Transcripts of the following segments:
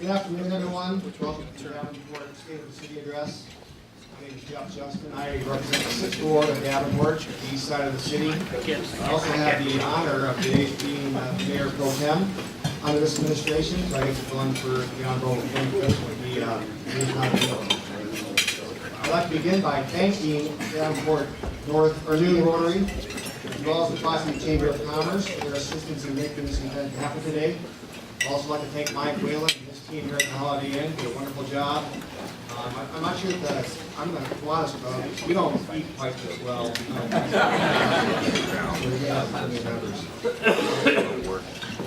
Good afternoon, everyone. Welcome to the Davenport State of the City Address. My name is Jeff Justin. I represent the 6th Ward of Davenport, the east side of the city. I also have the honor of today being Mayor Pro Tem under this administration, so I get to run for the Honorable Klipsch with the new county. I'd like to begin by thanking Davenport New Rotary, as well as the Boston Chamber of Commerce for their assistance in making this event happen today. I'd also like to thank Mike Whalen and his team here at the Holiday Inn. Did a wonderful job. I'm not sure that I'm going to be honest about it. We don't eat quite this well.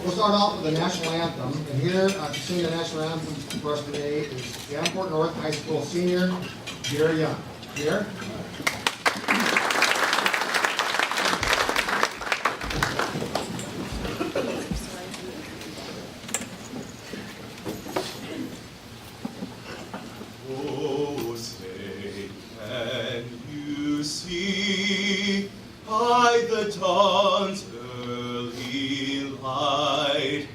We'll start off with the national anthem. And here to sing the national anthem for us today is Davenport North High School senior Jerry Young. Here. Dawn's early light,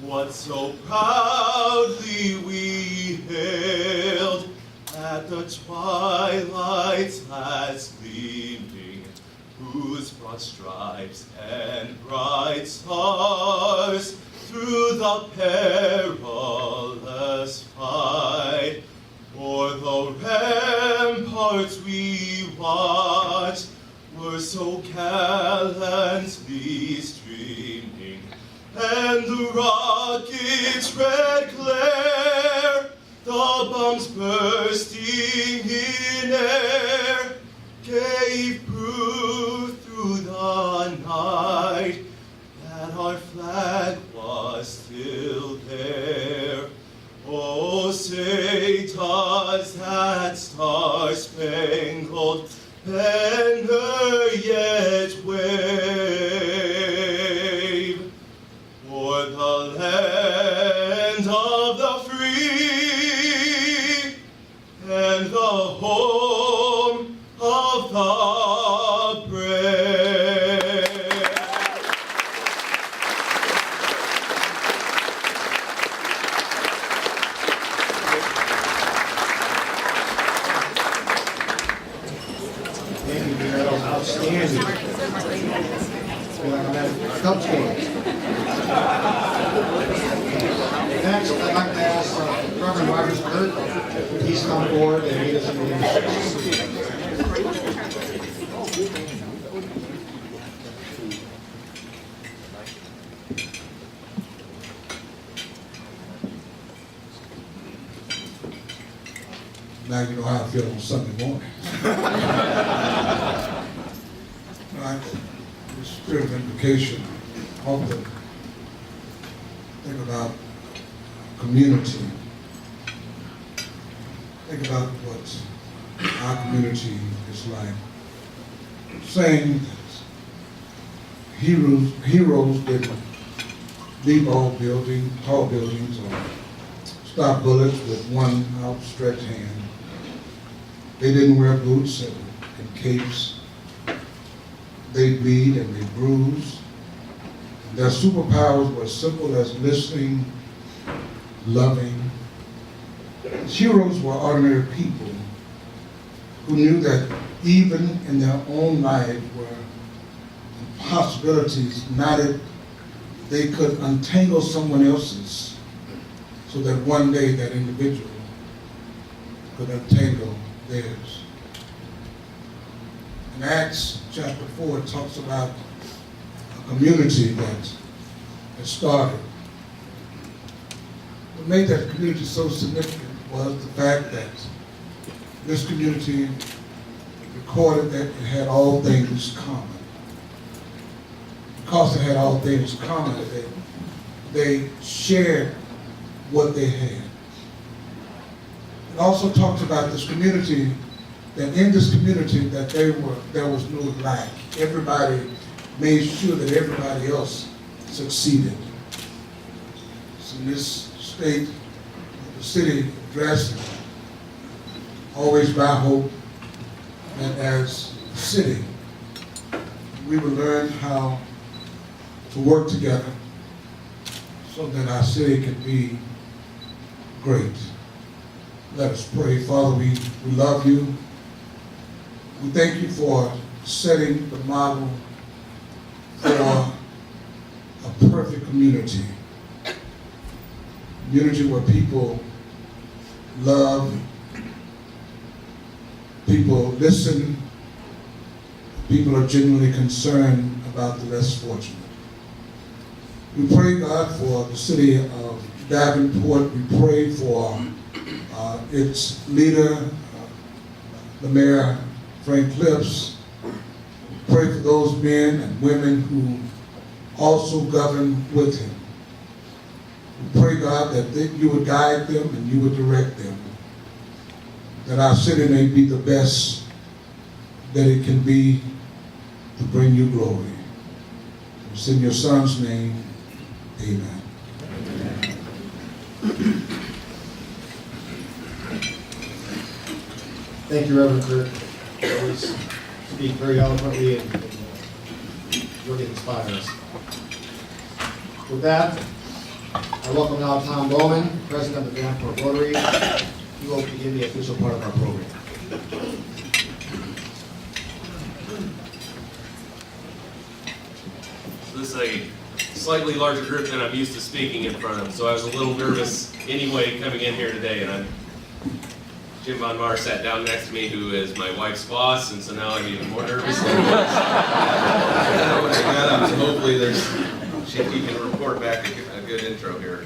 what so proudly we hailed at the twilight's last gleaming, whose broad stripes and bright stars through the perilous fight o'er the ramparts we watched were so gallantly streaming, and the rocket's red glare, the bombs bursting in air, gave proof through the night that our flag was still there. Oh, say does that star-spangled banner yet wave o'er the land of the free and the home of the brave. Outstanding. I feel like I'm at a Cubs game. Next, I'd like to ask Reverend Marcus Kurt if he's come forward and lead us in the Now you know how I feel on Sunday morning. Right? The spirit of invocation, often think about community. Think about what our community is like. Saying heroes didn't leap tall buildings, or stop bullets with one outstretched hand. They didn't wear boots and capes. They bleed and they bruise. Their superpowers were as simple as listening, loving. Heroes were ordinary people who knew that even in their own life where impossibilities mattered, they could untangle someone else's so that one day that individual could untangle theirs. In Acts chapter 4, it talks about a community that had started. What made that community so significant was the fact that this community recorded that it had all things common. Because it had all things common, they shared what they had. It also talks about this community, that in this community that there was no lack. Everybody made sure that everybody else succeeded. So in this state, the city address, always by hope, and as a city, we will learn how to work together so that our city can be great. Let us pray. Father, we love you. We thank you for setting the model for a perfect community. Community where people love, people listen, people are genuinely concerned about the less fortunate. We pray, God, for the city of Davenport. We pray for its leader, the mayor, Frank Klipsch. Pray for those men and women who also govern with him. We pray, God, that you would guide them and you would direct them, that our city may be the best that it can be to bring you glory. It's in your Son's name, amen. Thank you, Reverend Kirk. You always speak very eloquently and really inspire us. With that, I welcome now Tom Bowman, President of the Davenport Rotary. He will begin the official part of our program. So this is a slightly larger group than I'm used to speaking in front of, so I was a little nervous anyway coming in here today, and Jim Von Mar sat down next to me, who is my wife's boss, and so now I'm even more nervous. So hopefully he can report back a good intro here.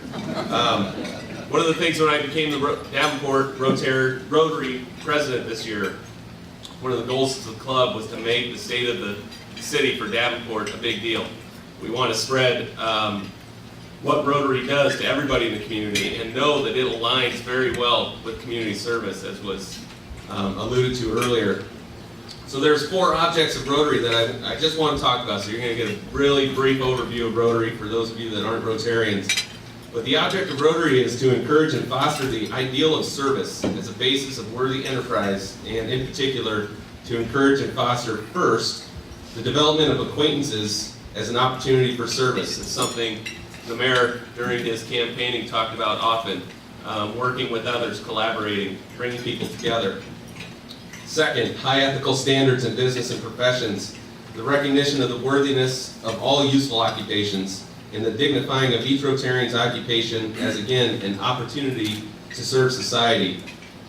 One of the things when I became the Davenport Rotary president this year, one of the goals of the club was to make the state of the city for Davenport a big deal. We want to spread what Rotary does to everybody in the community and know that it aligns very well with community service, as was alluded to earlier. So there's 4 objects of Rotary that I just want to talk about. So you're going to get a really brief overview of Rotary for those of you that aren't Rotarians. But the object of Rotary is to encourage and foster the ideal of service as a basis of worthy enterprise, and in particular, to encourage and foster, first, the development of acquaintances as an opportunity for service. It's something the mayor, during his campaigning, talked about often, working with others, collaborating, bringing people together. Second, high ethical standards in business and professions, the recognition of the worthiness of all useful occupations, and the dignifying of each Rotarian's occupation as, again, an opportunity to serve society.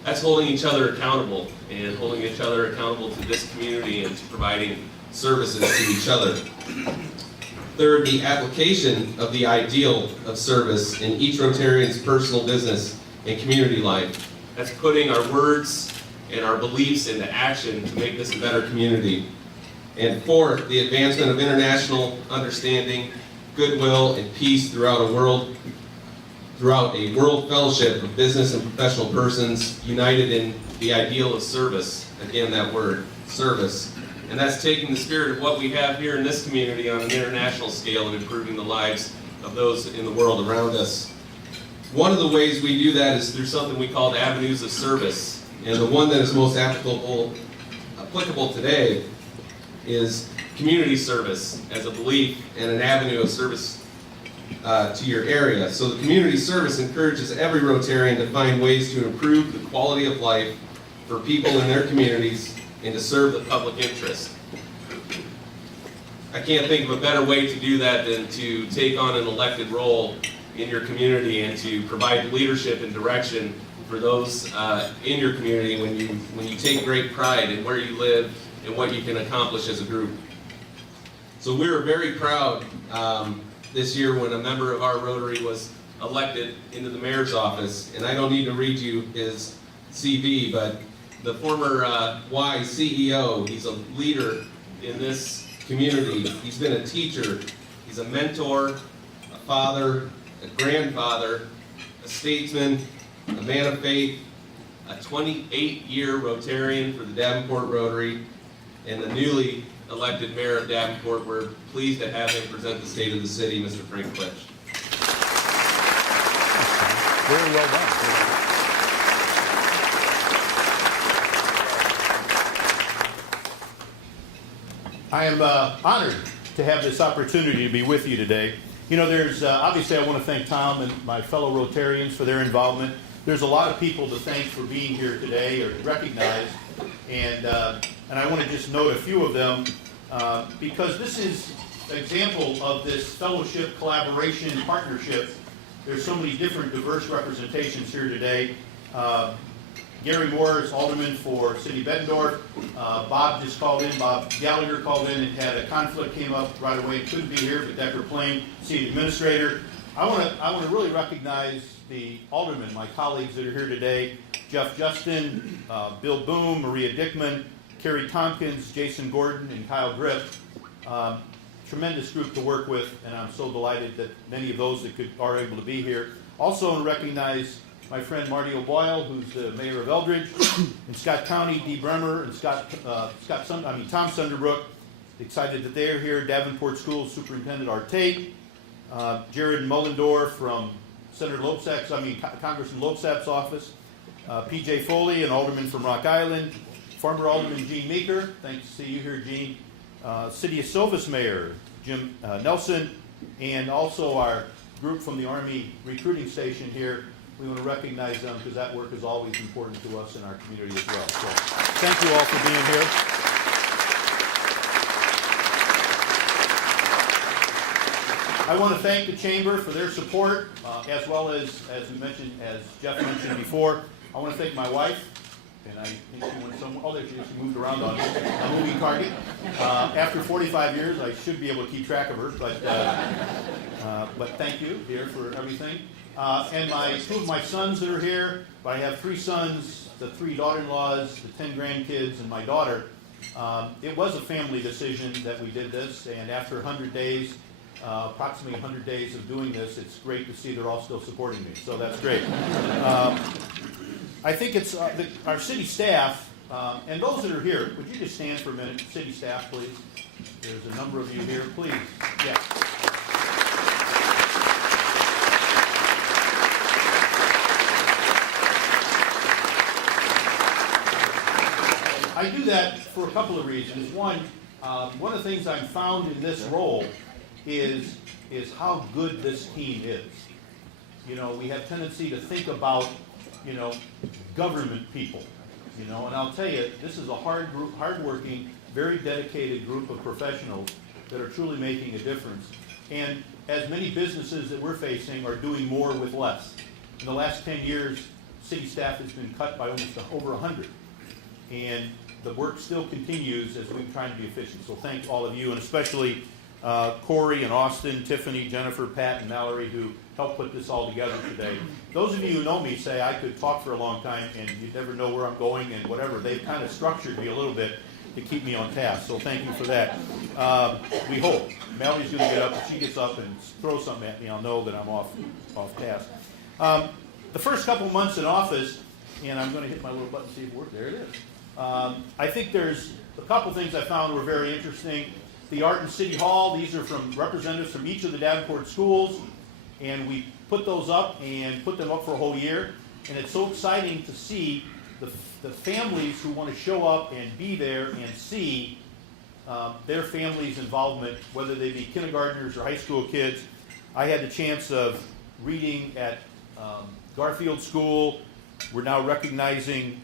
That's holding each other accountable, and holding each other accountable to this community and to providing services to each other. Third, the application of the ideal of service in each Rotarian's personal business and community life. That's putting our words and our beliefs into action to make this a better community. And fourth, the advancement of international understanding, goodwill, and peace throughout a world fellowship of business and professional persons united in the ideal of service. Again, that word, service. And that's taking the spirit of what we have here in this community on an international scale and improving the lives of those in the world around us. One of the ways we do that is through something we call the avenues of service. And the one that is most applicable today is community service as a belief and an avenue of service to your area. So the community service encourages every Rotarian to find ways to improve the quality of life for people in their communities and to serve the public interest. I can't think of a better way to do that than to take on an elected role in your community and to provide leadership and direction for those in your community when you take great pride in where you live and what you can accomplish as a group. So we were very proud this year when a member of our Rotary was elected into the mayor's office, and I don't need to read you his CV, but the former Y CEO, he's a leader in this community. He's been a teacher, he's a mentor, a father, a grandfather, a statesman, a man of faith, a 28-year Rotarian for the Davenport Rotary, and the newly elected mayor of Davenport. We're pleased to have him present the state of the city, Mr. Frank Klipsch. Very well done. I am honored to have this opportunity to be with you today. You know, there's obviously I want to thank Tom and my fellow Rotarians for their involvement. there's a lot of people to thank for being here today or recognize, and I want to just note a few of them because this is an example of this fellowship, collaboration, partnership. There's so many different diverse representations here today. Gary Moore is alderman for City of Bettendorf. Bob just called in. Bob Gallagher called in and had a conflict, came up right away and couldn't be here, but Decker Plain, city administrator. I want to really recognize the aldermen, my colleagues that are here today: Jeff Justin, Bill Boom, Maria Dickman, Kerry Tompkins, Jason Gordon, and Kyle Griff. Tremendous group to work with, and I'm so delighted that many of those that are able to be here. Also want to recognize my friend Marty O'Boyle, who's the mayor of Eldridge, in Scott County, Dee Bremer, and Tom Sunderbrook. Excited that they're here. Davenport Schools Superintendent Art Tate, Jared Mullendorf from Congressman Lopsap's office, P.J. Foley, an alderman from Rock Island, former Alderman Gene Meeker. Thanks to see you here, Gene. City of Silvis Mayor Jim Nelson, and also our group from the Army recruiting station here. We want to recognize them because that work is always important to us in our community as well. So thank you all for being here. I want to thank the Chamber for their support, as well as we mentioned, as Jeff mentioned before. I want to thank my wife, and I think she went somewhere. Oh, there she is. She moved around on a moving target. After 45 years, I should be able to keep track of her, but thank you, dear, for everything. And two of my sons that are here, but I have 3 sons, the 3 daughter-in-laws, the 10 grandkids, and my daughter. It was a family decision that we did this, and after 100 days, approximately 100 days of doing this, it's great to see they're all still supporting me, so that's great. I think it's our city staff, and those that are here, would you just stand for a minute, city staff, please? There's a number of you here, please. Yes. I do that for a couple of reasons. One of the things I've found in this role is how good this team is. You know, we have tendency to think about, you know, government people, you know, and I'll tell you, this is a hard-working, very dedicated group of professionals that are truly making a difference. And as many businesses that we're facing are doing more with less. In the last 10 years, city staff has been cut by almost over 100. And the work still continues as we're trying to be efficient. So thank all of you, and especially Corey and Austin, Tiffany, Jennifer, Pat, and Mallory, who helped put this all together today. Those of you who know me say I could talk for a long time and you'd never know where I'm going and whatever. They've kind of structured me a little bit to keep me on task, so thank you for that. We hope. Mallory's going to get up. If she gets up and throws something at me, I'll know that I'm off task. The first couple months in office, and I'm going to hit my little button, see if it works. There it is. I think there's a couple things I found were very interesting. The art in City Hall, these are from representatives from each of the Davenport schools, and we put those up and put them up for a whole year. And it's so exciting to see the families who want to show up and be there and see their family's involvement, whether they be kindergartners or high school kids. I had the chance of reading at Garfield School. We're now recognizing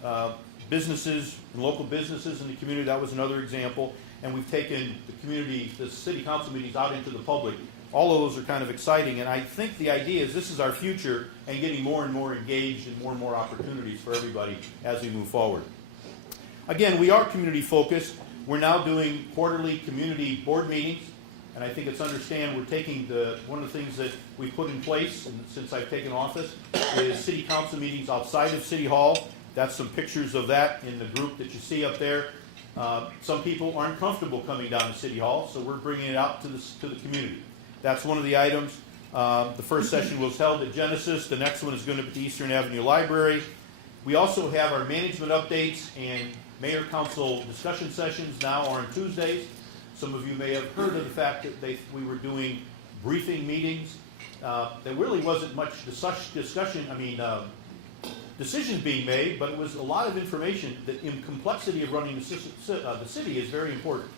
businesses and local businesses in the community. That was another example. And we've taken the city council meetings out into the public. All of those are kind of exciting. And I think the idea is this is our future and getting more and more engaged and more opportunities for everybody as we move forward. Again, we are community focused. We're now doing quarterly community board meetings. And I think it's we're taking one of the things that we put in place since I've taken office is city council meetings outside of City Hall. That's some pictures of that in the group that you see up there. Some people aren't comfortable coming down to City Hall, so we're bringing it out to the community. That's one of the items. The first session was held at Genesis. The next one is going to be at the Eastern Avenue Library. We also have our management updates and mayor council discussion sessions now are on Tuesdays. Some of you may have heard of the fact that we were doing briefing meetings. There really wasn't much decisions being made, but it was a lot of information. The complexity of running the city is very important,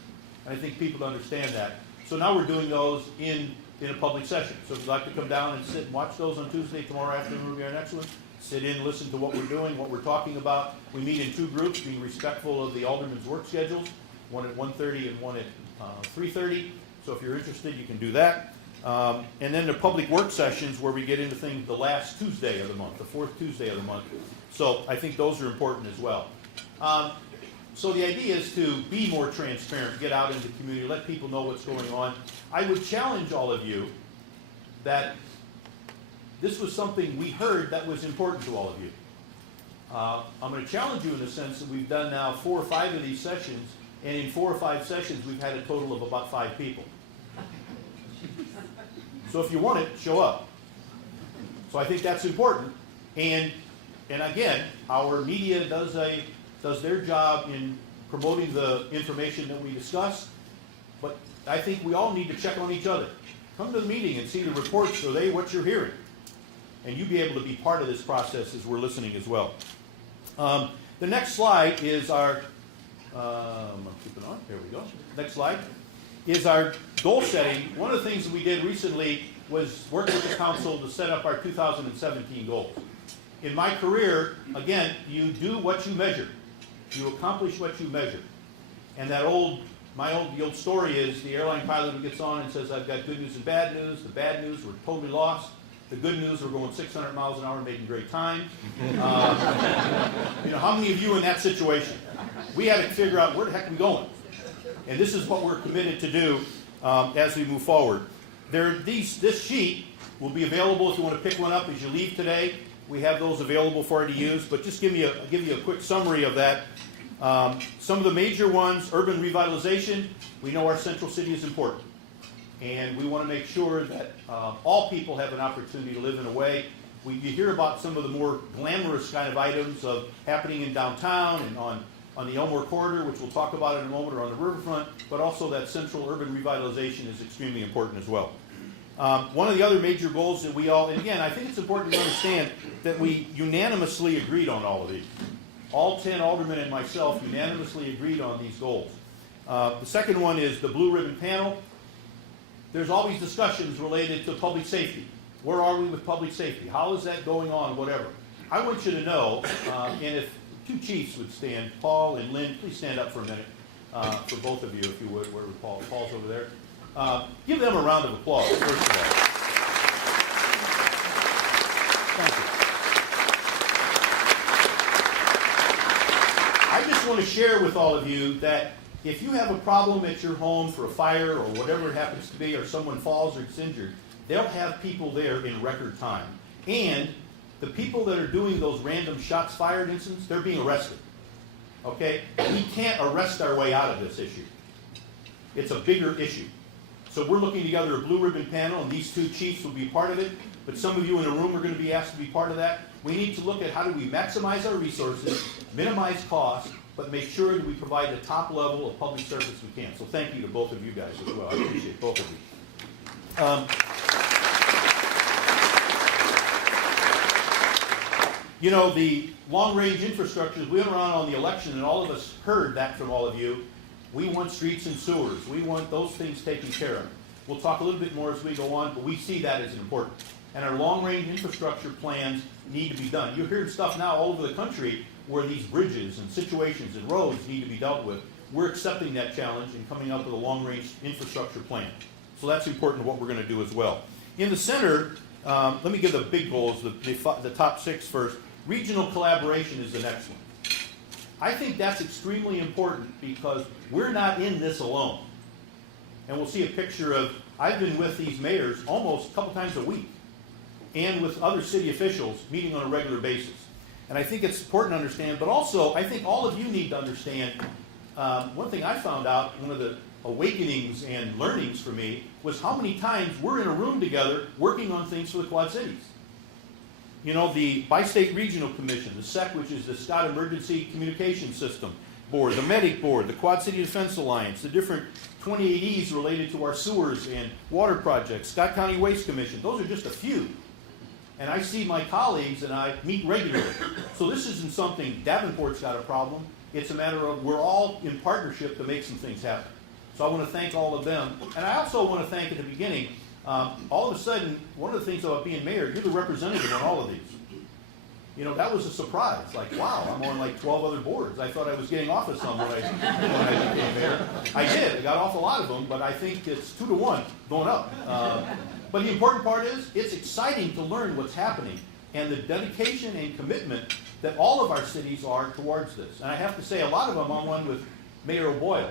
and I think people understand that. So now we're doing those in a public session. So if you'd like to come down and sit and watch those on Tuesday, tomorrow afternoon will be our next one, sit in, listen to what we're doing, what we're talking about. We meet in 2 groups, being respectful of the aldermen's work schedules, one at 1:30 and one at 3:30. So if you're interested, you can do that. And then the public work sessions where we get into things the last Tuesday of the month, the 4th Tuesday of the month. So I think those are important as well. So the idea is to be more transparent, get out into the community, let people know what's going on. I would challenge all of you that this was something we heard that was important to all of you. I'm going to challenge you in the sense that we've done now 4 or 5 of these sessions, and in 4 or 5 sessions we've had a total of about 5 people. So if you want it, show up. So I think that's important. And again, our media does their job in promoting the information that we discuss, but I think we all need to check on each other. Come to the meeting and see the reports, so what you're hearing. And you be able to be part of this process as we're listening as well. The next slide is our, I'm keeping on, here we go. Next slide is our goal setting. One of the things that we did recently was work with the council to set up our 2017 goals. In my career, again, you do what you measure. You accomplish what you measure. And the old story is the airline pilot who gets on and says, I've got good news and bad news. The bad news, we're totally lost. The good news, we're going 600 miles an hour, making great time. How many of you in that situation? We had to figure out where the heck are we going? And this is what we're committed to do as we move forward. This sheet will be available if you want to pick one up as you leave today. We have those available for you to use, but just give you a quick summary of that. Some of the major ones: urban revitalization. We know our central city is important, and we want to make sure that all people have an opportunity to live in a way. You hear about some of the more glamorous kind of items happening in downtown and on the Elmore corridor, which we'll talk about in a moment, or on the riverfront, but also that central urban revitalization is extremely important as well. One of the other major goals that we all, and again, I think it's important to understand that we unanimously agreed on all of these. All 10 aldermen and myself unanimously agreed on these goals. The second one is the blue ribbon panel. There's always discussions related to public safety. Where are we with public safety? How is that going on? Whatever. I want you to know, and if 2 chiefs would stand, Paul and Lynn, please stand up for a minute, for both of you, if you would. Where would Paul? Paul's over there. Give them a round of applause, first of all. Thank you. I just want to share with all of you that if you have a problem at your home for a fire or whatever it happens to be, or someone falls or gets injured, they'll have people there in record time. And the people that are doing those random shots fired incidents, they're being arrested. Okay? We can't arrest our way out of this issue. It's a bigger issue. So we're looking together a blue ribbon panel, and these 2 chiefs will be part of it, but some of you in the room are going to be asked to be part of that. We need to look at how do we maximize our resources, minimize costs, but make sure that we provide the top level of public service we can. So thank you to both of you guys as well. I appreciate both of you. The long-range infrastructure, we went around on the election, and all of us heard that from all of you. We want streets and sewers. We want those things taken care of. We'll talk a little bit more as we go on, but we see that as important. And our long-range infrastructure plans need to be done. You hear stuff now all over the country where these bridges and situations and roads need to be dealt with. We're accepting that challenge and coming up with a long-range infrastructure plan. So that's important to what we're going to do as well. In the center, let me give the big goals, the top 6 first. Regional collaboration is the next one. I think that's extremely important because we're not in this alone. And we'll see a picture of, I've been with these mayors almost a couple times a week, and with other city officials meeting on a regular basis. And I think it's important to understand, but also I think all of you need to understand, one thing I found out, one of the awakenings and learnings for me, was how many times we're in a room together working on things for the Quad Cities. The Bi-State Regional Commission, the SEC, which is the Scott Emergency Communication System Board, the Medic Board, the Quad City Defense Alliance, the different 28Es related to our sewers and water projects, Scott County Waste Commission. Those are just a few. And I see my colleagues and I meet regularly. So this isn't something Davenport's got a problem. It's a matter of we're all in partnership to make some things happen. So I want to thank all of them. And I also want to thank at the beginning, all of a sudden, one of the things about being mayor, you're the representative on all of these. You know, that was a surprise. Like, wow, I'm on like 12 other boards. I thought I was getting off of some when I became mayor. I did. I got off a lot of them, but I think it's 2 to 1 going up. But the important part is it's exciting to learn what's happening and the dedication and commitment that all of our cities are towards this. And I have to say, a lot of them, I'm on with Mayor O'Boyle.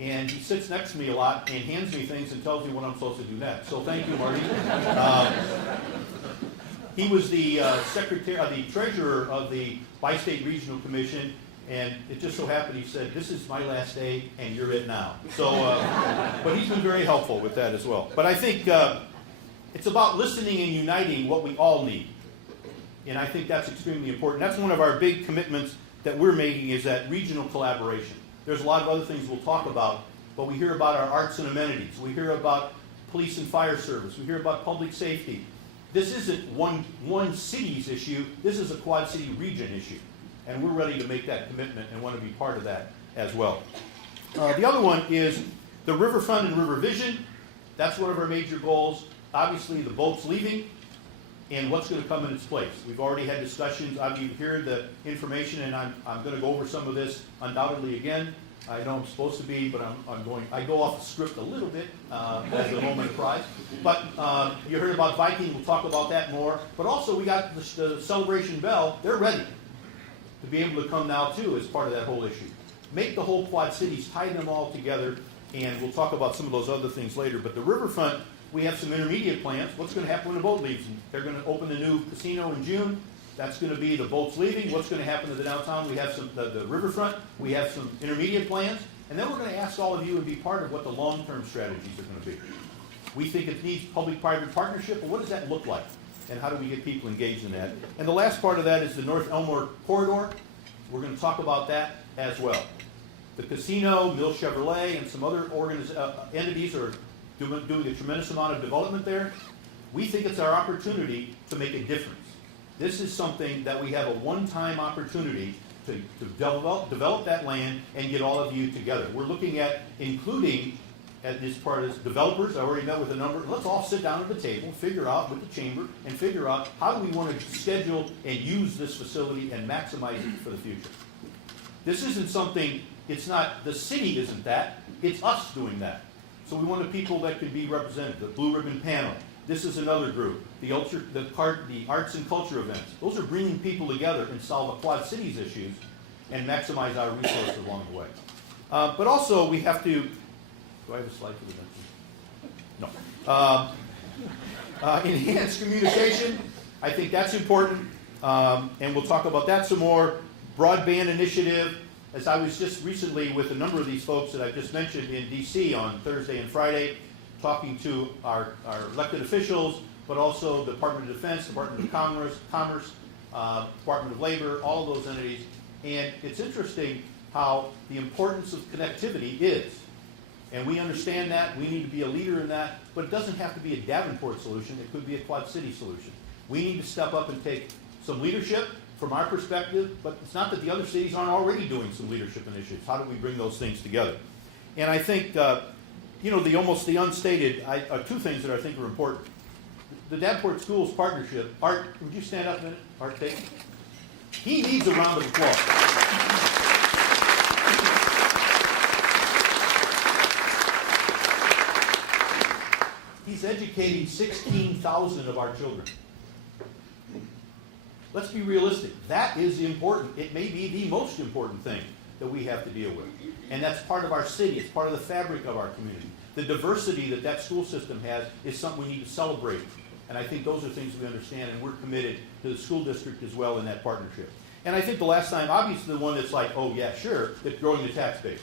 And he sits next to me a lot and hands me things and tells me what I'm supposed to do next. So thank you, Marty. He was the the treasurer of the Bi-State Regional Commission, and it just so happened he said, "This is my last day, and you're it now." So, but he's been very helpful with that as well. But I think it's about listening and uniting what we all need, and I think that's extremely important. That's one of our big commitments that we're making, is that regional collaboration. There's a lot of other things we'll talk about, but we hear about our arts and amenities. We hear about police and fire service. We hear about public safety. This isn't one city's issue. This is a Quad City region issue. And we're ready to make that commitment and want to be part of that as well. The other one is the riverfront and river vision. That's one of our major goals. Obviously, the boat's leaving and what's going to come in its place. We've already had discussions. I've even heard the information, and I'm going to go over some of this undoubtedly again. I know I'm supposed to be, but I go off the script a little bit as a moment of pride. But you heard about Viking, we'll talk about that more. But also we got the Celebration Bell, they're ready to be able to come now too as part of that whole issue. Make the whole Quad Cities, tie them all together, and we'll talk about some of those other things later. But the riverfront, we have some intermediate plans. What's going to happen when the boat leaves? They're going to open the new casino in June. That's going to be the boats leaving. What's going to happen to the downtown? We have the riverfront. We have some intermediate plans. And then we're going to ask all of you to be part of what the long-term strategies are going to be. We think it needs public-private partnership, but what does that look like? And how do we get people engaged in that? And the last part of that is the North Elmore Corridor. We're going to talk about that as well. The casino, Mill Chevrolet, and some other entities are doing a tremendous amount of development there. We think it's our opportunity to make a difference. This is something that we have a one-time opportunity to develop that land and get all of you together. We're looking at including, at this part, as developers. I already met with a number. Let's all sit down at the table, figure out with the chamber, and figure out how do we want to schedule and use this facility and maximize it for the future. This isn't something, it's not, the city isn't that, it's us doing that. So we want the people that can be represented, the Blue Ribbon Panel. This is another group, the arts and culture events. Those are bringing people together and solve the Quad Cities issues and maximize our resources along the way. But also we have to, do I have a slide for the next? No. Enhanced communication, I think that's important, and we'll talk about that some more. Broadband initiative, as I was just recently with a number of these folks that I've just mentioned in DC on Thursday and Friday, talking to our elected officials, but also the Department of Defense, Department of Commerce, Department of Labor, all of those entities. And it's interesting how the importance of connectivity is. And we understand that, we need to be a leader in that, but it doesn't have to be a Davenport solution, it could be a Quad City solution. We need to step up and take some leadership from our perspective, but it's not that the other cities aren't already doing some leadership initiatives. How do we bring those things together? And I think, you know, the unstated, two things that I think are important. The Davenport Schools partnership. Art, would you stand up a minute? Art, take. He needs a round of applause. He's educating 16,000 of our children. Let's be realistic. That is important. It may be the most important thing that we have to deal with. And that's part of our city. It's part of the fabric of our community. The diversity that that school system has is something we need to celebrate. And I think those are things we understand, and we're committed to the school district as well in that partnership. And I think the last time, obviously the one that's like, oh yeah, sure, that's growing the tax base.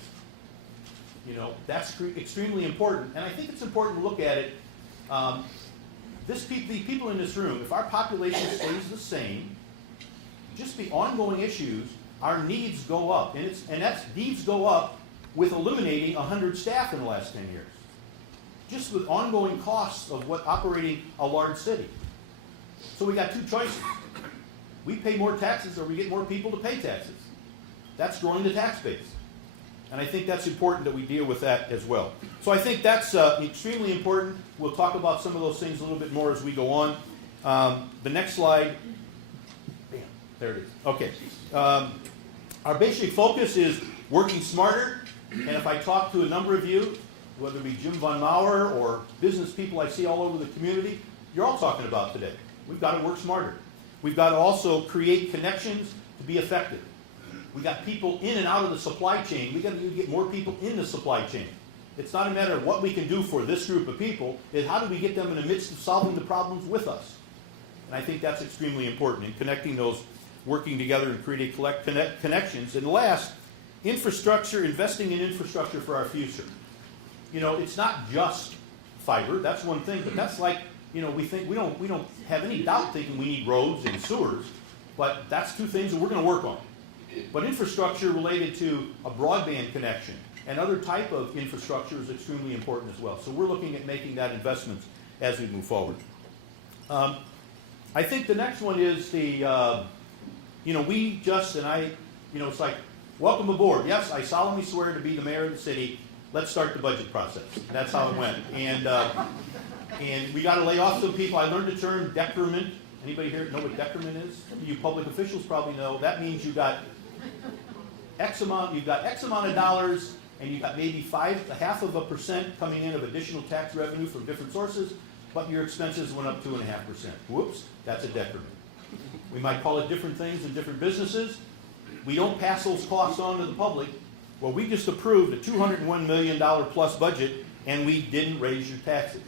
You know, that's extremely important. And I think it's important to look at it. The people in this room, if our population stays the same, just the ongoing issues, our needs go up. And that's needs go up with eliminating 100 staff in the last 10 years. Just with ongoing costs of operating a large city. So we got two choices. We pay more taxes or we get more people to pay taxes. That's growing the tax base. And I think that's important that we deal with that as well. So I think that's extremely important. We'll talk about some of those things a little bit more as we go on. The next slide. There it is. Okay. Our basic focus is working smarter, and if I talk to a number of you, whether it be Jim Von Mauer or business people I see all over the community, you're all talking about today. We've got to work smarter. We've got to also create connections to be effective. We got people in and out of the supply chain. We got to get more people in the supply chain. It's not a matter of what we can do for this group of people, it's how do we get them in the midst of solving the problems with us. And I think that's extremely important in connecting those, working together and creating connections. And last, infrastructure, investing in infrastructure for our future. You know, it's not just fiber, that's one thing, but that's like, you know, we don't have any doubt thinking we need roads and sewers, but that's two things that we're going to work on. But infrastructure related to a broadband connection and other type of infrastructure is extremely important as well. So we're looking at making that investment as we move forward. I think the next one is the, you know, we just, and I, you know, it's like, welcome aboard. Yes, I solemnly swear to be the mayor of the city. Let's start the budget process. That's how it went. And we got to lay off some people. I learned the term decrement. Anybody here know what decrement is? You public officials probably know. That means you got X amount of dollars, and you got maybe 0.5% coming in of additional tax revenue from different sources, but your expenses went up 2.5%. Whoops, that's a decrement. We might call it different things in different businesses. We don't pass those costs on to the public. Well, we just approved a $201 million plus budget, and we didn't raise your taxes.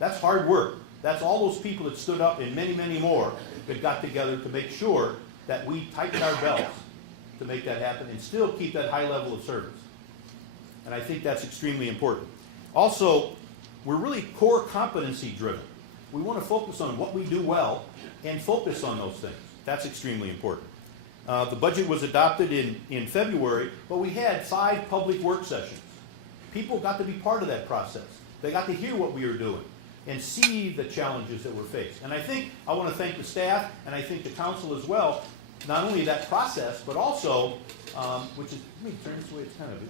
That's hard work. That's all those people that stood up and many, many more that got together to make sure that we tightened our belts to make that happen and still keep that high level of service. And I think that's extremely important. Also, we're really core competency driven. We want to focus on what we do well and focus on those things. That's extremely important. The budget was adopted in February, but we had 5 public work sessions. People got to be part of that process. They got to hear what we were doing and see the challenges that we're faced. And I think I want to thank the staff and I think the council as well, not only that process, but also, which is, let me turn this way, it's kind of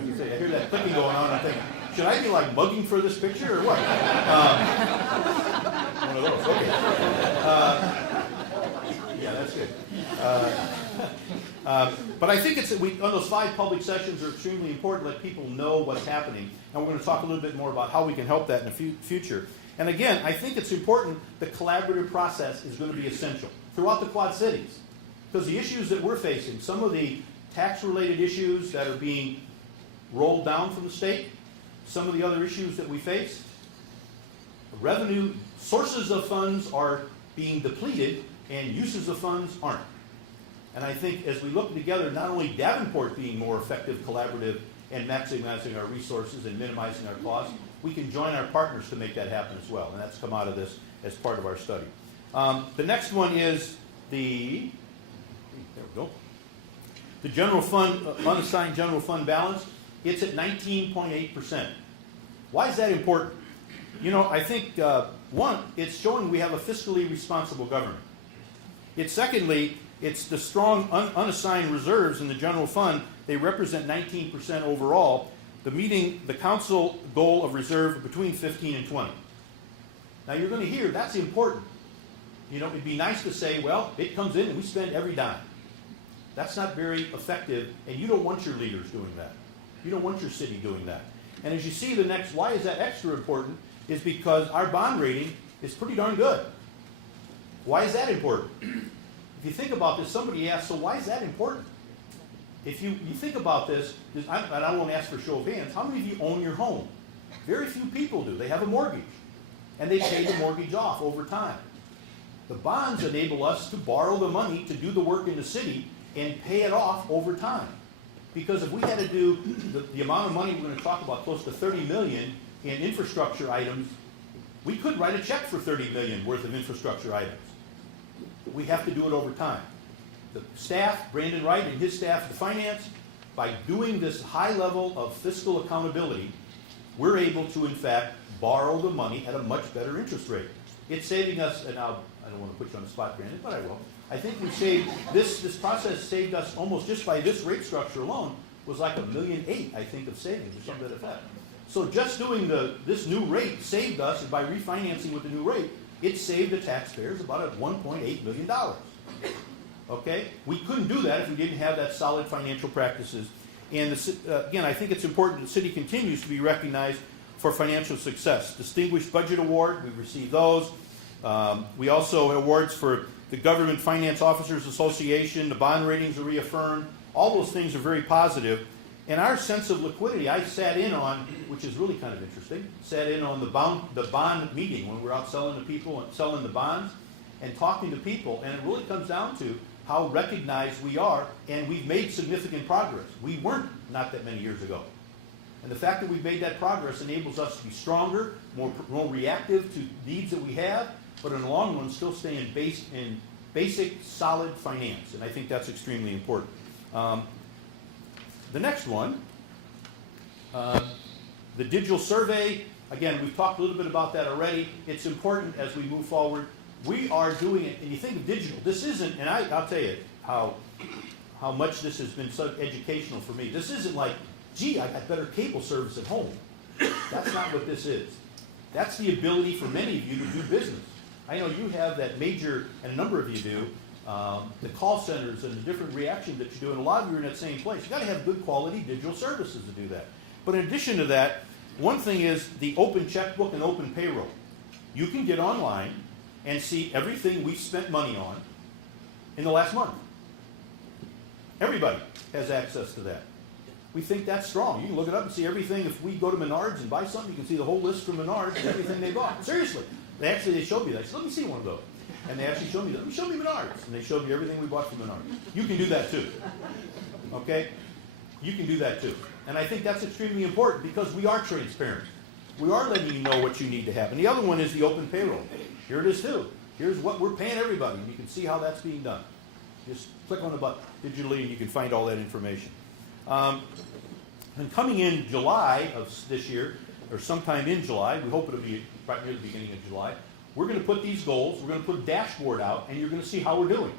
interesting. I hear that clicking going on, I'm thinking, should I be like mugging for this picture or what? One of those, okay. Yeah, that's good. But I think on those 5 public sessions are extremely important to let people know what's happening. And we're going to talk a little bit more about how we can help that in the future. And again, I think it's important the collaborative process is going to be essential throughout the Quad Cities. Because the issues that we're facing, some of the tax-related issues that are being rolled down from the state, some of the other issues that we face, revenue, sources of funds are being depleted and uses of funds aren't. And I think as we look together, not only Davenport being more effective, collaborative, and maximizing our resources and minimizing our costs, we can join our partners to make that happen as well. And that's come out of this as part of our study. The next one is there we go. The general fund, unassigned general fund balance, it's at 19.8%. Why is that important? You know, I think, one, it's showing we have a fiscally responsible government. Secondly, it's the strong unassigned reserves in the general fund. They represent 19% overall, meeting the council goal of reserve between 15 and 20. Now you're going to hear that's important. You know, it'd be nice to say, well, it comes in and we spend every dime. That's not very effective, and you don't want your leaders doing that. You don't want your city doing that. And as you see the next, why is that extra important, is because our bond rating is pretty darn good. Why is that important? If you think about this, somebody asked, so why is that important? If you think about this, and I won't ask for a show of hands, how many of you own your home? Very few people do. They have a mortgage, and they pay the mortgage off over time. The bonds enable us to borrow the money to do the work in the city and pay it off over time. Because if we had to do the amount of money we're going to talk about, close to $30 million in infrastructure items, we could write a check for $30 million worth of infrastructure items. We have to do it over time. The staff, Brandon Wright and his staff, the finance, by doing this high level of fiscal accountability, we're able to, in fact, borrow the money at a much better interest rate. It's saving us, and I don't want to put you on the spot, Brandon, but I will. I think we saved, this process saved us almost just by this rate structure alone, was like $1.8 million, I think, of savings or something to that effect. So just doing this new rate saved us, and by refinancing with the new rate, it saved the taxpayers about $1.8 million. Okay? We couldn't do that if we didn't have that solid financial practices. And again, I think it's important the city continues to be recognized for financial success. Distinguished Budget Award, we've received those. We also have awards for the Government Finance Officers Association, the bond ratings are reaffirmed. All those things are very positive. And our sense of liquidity, I sat in on, which is really kind of interesting, sat in on the bond meeting when we're out selling to people and selling the bonds and talking to people. And it really comes down to how recognized we are, and we've made significant progress. We weren't not that many years ago. And the fact that we've made that progress enables us to be stronger, more reactive to needs that we have, but in the long run still stay in basic, solid finance. And I think that's extremely important. The next one, the digital survey, again, we've talked a little bit about that already. It's important as we move forward. We are doing it, and you think of digital, this isn't, and I'll tell you how much this has been so educational for me. This isn't like, gee, I got better cable service at home. That's not what this is. That's the ability for many of you to do business. I know you have that major, and a number of you do, the call centers and the different reactions that you do, and a lot of you are in that same place. You've got to have good quality digital services to do that. But in addition to that, one thing is the open checkbook and open payroll. You can get online and see everything we've spent money on in the last month. Everybody has access to that. We think that's strong. You can look it up and see everything. If we go to Menards and buy something, you can see the whole list from Menards and everything they bought. Seriously. They showed me that. I said, let me see one of those. And they actually showed me that. Let me show me Menards. And they showed me everything we bought from Menards. You can do that too. Okay? You can do that too. And I think that's extremely important because we are transparent. We are letting you know what you need to have. And the other one is the open payroll. Here it is too. Here's what we're paying everybody. And you can see how that's being done. Just click on the button digitally and you can find all that information. And coming in July of this year, or sometime in July, we hope it'll be right near the beginning of July, we're going to put these goals, we're going to put a dashboard out, and you're going to see how we're doing.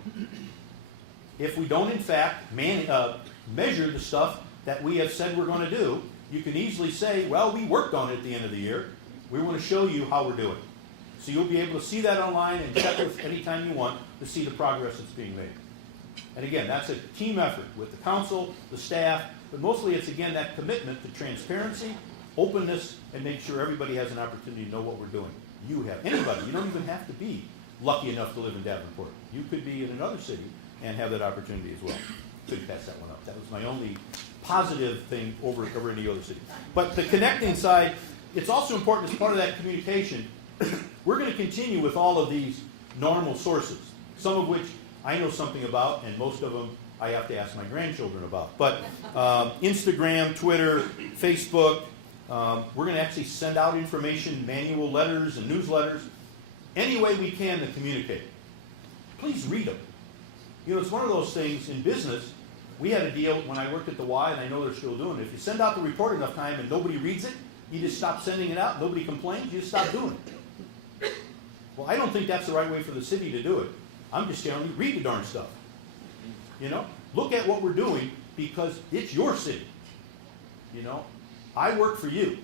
If we don't, in fact, measure the stuff that we have said we're going to do, you can easily say, well, we worked on it at the end of the year. We want to show you how we're doing. So you'll be able to see that online and check it anytime you want to see the progress that's being made. And again, that's a team effort with the council, the staff, but mostly it's, again, that commitment to transparency, openness, and make sure everybody has an opportunity to know what we're doing. You have, anybody, you don't even have to be lucky enough to live in Davenport. You could be in another city and have that opportunity as well. Couldn't pass that one up. That was my only positive thing over any other city. But the connecting side, it's also important as part of that communication. We're going to continue with all of these normal sources, some of which I know something about, and most of them I have to ask my grandchildren about. But Instagram, Twitter, Facebook, we're going to actually send out information, manual letters and newsletters, any way we can to communicate. Please read them. You know, it's one of those things in business. We had a deal when I worked at the Y, and I know they're still doing it. If you send out the report enough time and nobody reads it, you just stop sending it out, nobody complains, you just stop doing it. Well, I don't think that's the right way for the city to do it. I'm just telling you, read the darn stuff. You know, look at what we're doing because it's your city. You know, I work for you.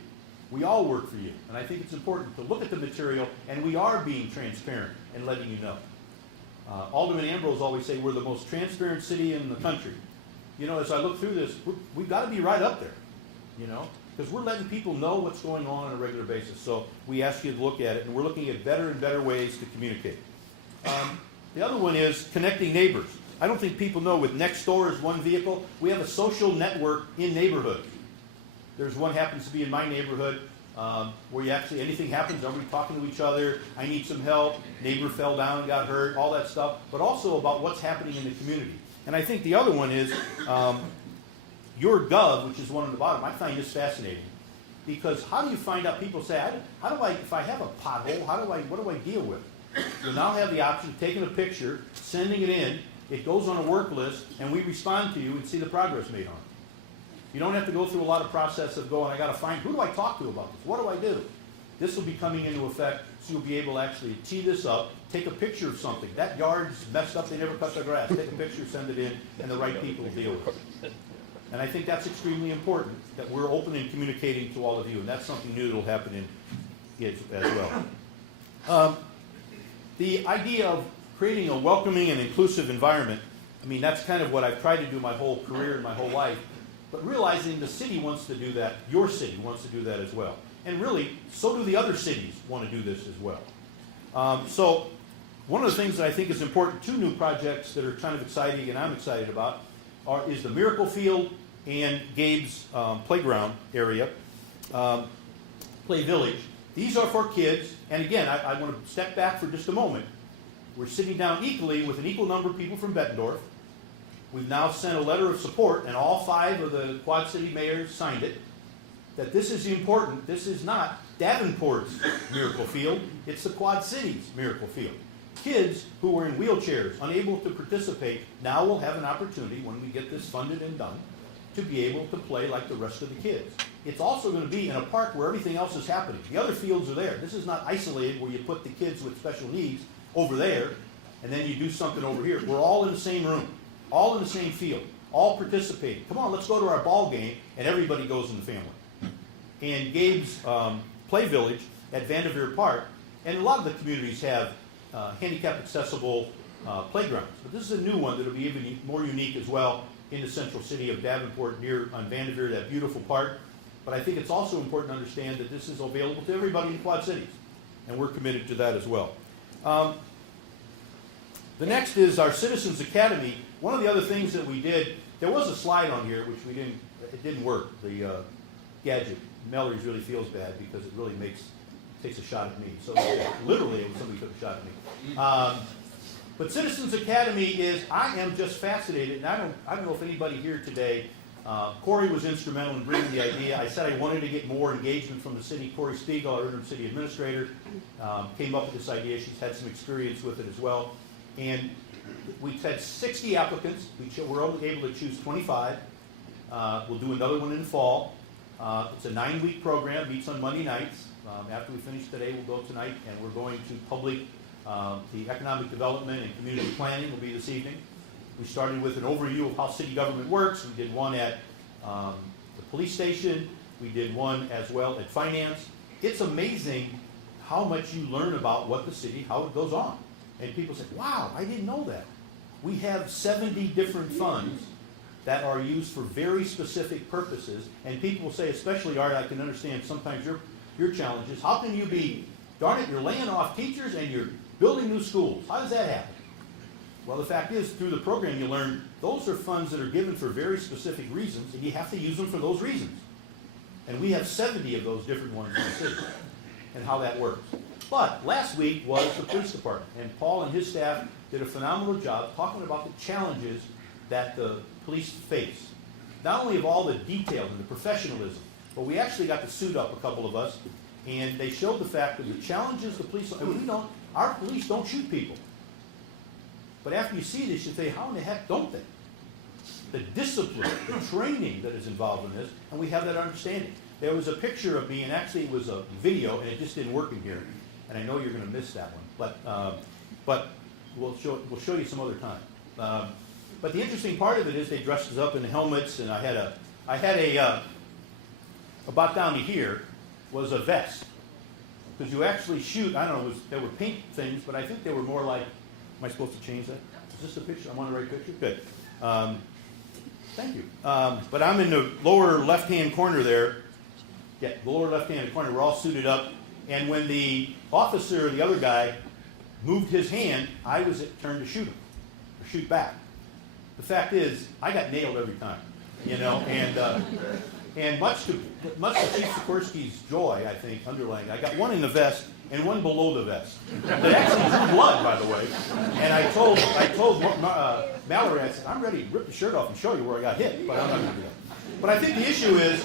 We all work for you. And I think it's important to look at the material, and we are being transparent and letting you know. Alderman Ambrose always say we're the most transparent city in the country. You know, as I look through this, we've got to be right up there, you know, because we're letting people know what's going on a regular basis. So we ask you to look at it, and we're looking at better and better ways to communicate. The other one is connecting neighbors. I don't think people know with Next Door as one vehicle, we have a social network in neighborhoods. There's one happens to be in my neighborhood where you actually, anything happens, everybody talking to each other, I need some help, neighbor fell down and got hurt, all that stuff, but also about what's happening in the community. And I think the other one is Your Gov, which is one on the bottom. I find this fascinating because how do you find out? People say, how do I, if I have a pothole, what do I deal with? You'll now have the option of taking a picture, sending it in, it goes on a work list, and we respond to you and see the progress made on it. You don't have to go through a lot of process of going, I got to find, who do I talk to about this? What do I do? This will be coming into effect, so you'll be able to actually tee this up, take a picture of something. That yard's messed up, they never cut their grass. Take a picture, send it in, and the right people will deal with it. And I think that's extremely important, that we're open and communicating to all of you, and that's something new that will happen as well. The idea of creating a welcoming and inclusive environment, I mean, that's kind of what I've tried to do my whole career and my whole life. But realizing the city wants to do that, your city wants to do that as well. And really, so do the other cities want to do this as well. So one of the things that I think is important, two new projects that are kind of exciting and I'm excited about is the Miracle Field and Gabe's playground area, Play Village. These are for kids, and again, I want to step back for just a moment. We're sitting down equally with an equal number of people from Bettendorf. We've now sent a letter of support, and all 5 of the Quad City mayors signed it, that this is important. This is not Davenport's Miracle Field, it's the Quad Cities Miracle Field. Kids who were in wheelchairs, unable to participate, now will have an opportunity, when we get this funded and done, to be able to play like the rest of the kids. It's also going to be in a park where everything else is happening. The other fields are there. This is not isolated where you put the kids with special needs over there, and then you do something over here. We're all in the same room, all in the same field, all participating. Come on, let's go to our ball game, and everybody goes in the family. And Gabe's Play Village at Vanderveer Park, and a lot of the communities have handicap-accessible playgrounds. But this is a new one that will be even more unique as well in the central city of Davenport, near on Vanderveer, that beautiful park. But I think it's also important to understand that this is available to everybody in Quad Cities, and we're committed to that as well. The next is our Citizens Academy. One of the other things that we did, there was a slide on here which it didn't work, the gadget. Mallory's really feels bad because it really takes a shot at me. So literally, somebody took a shot at me. But Citizens Academy is, I am just fascinated, and I don't know if anybody here today, Corey was instrumental in bringing the idea. I said I wanted to get more engagement from the city. Corey Spiegel, our interim city administrator, came up with this idea. She's had some experience with it as well. And we've had 60 applicants. We're only able to choose 25. We'll do another one in the fall. It's a 9-week program, meets on Monday nights. After we finish today, we'll go tonight, and we're going to public, the economic development and community planning will be this evening. We started with an overview of how city government works. We did one at the police station. We did one as well at finance. It's amazing how much you learn about what the city, how it goes on. And people say, wow, I didn't know that. We have 70 different funds that are used for very specific purposes. And people will say, especially Art, I can understand sometimes your challenges. How can you be, darn it, you're laying off teachers and you're building new schools. How does that happen? Well, the fact is, through the program you learn, those are funds that are given for very specific reasons, and you have to use them for those reasons. And we have 70 of those different ones in the city, and how that works. But last week was the police department, and Paul and his staff did a phenomenal job talking about the challenges that the police face. Not only of all the detail and the professionalism, but we actually got to suit up, a couple of us, and they showed the fact that the challenges the police, our police don't shoot people. But after you see this, you say, how in the heck don't they? The discipline, the training that is involved in this, and we have that understanding. There was a picture of me, and actually it was a video, and it just didn't work in here. And I know you're going to miss that one, but we'll show you some other time. But the interesting part of it is they dressed us up in helmets, and I had a about down to here was a vest, because you actually shoot. I don't know, there were paint things, but I think they were more like. Am I supposed to change that? Is this the picture? I'm on the right picture? Good. Thank you. But I'm in the lower left-hand corner there. Yeah, the lower left-hand corner. We're all suited up. And when the officer, the other guy, moved his hand, I was turned to shoot him, or shoot back. The fact is, I got nailed every time, and much to Chief Sikorsky's joy, I think, underlying, I got one in the vest and one below the vest. That actually drew blood, by the way. And I told Mallory, I said, I'm ready to rip the shirt off and show you where I got hit, but I'm not going to do that. But I think the issue is,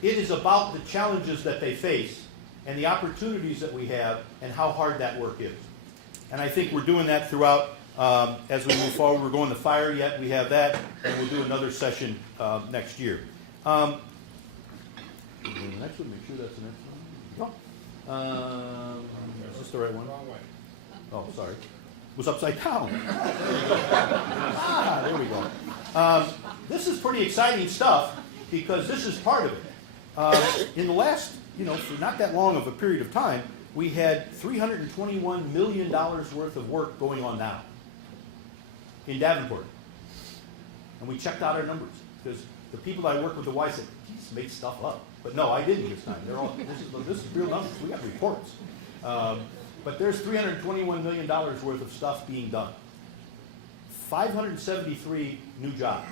it is about the challenges that they face and the opportunities that we have and how hard that work is. And I think we're doing that throughout as we move forward. We're going to fire yet. We have that, and we'll do another session next year. The next one, make sure that's the next one. Is this the right one? Wrong way. Oh, sorry. It was upside down. There we go. This is pretty exciting stuff because this is part of it. In the last, for not that long of a period of time, we had $321 million worth of work going on now. in Davenport. And we checked out our numbers, because the people that I work with, the wife said, "You just make stuff up." But no, I didn't this time. This is real numbers. We got reports. But there's $321 million worth of stuff being done. 573 new jobs.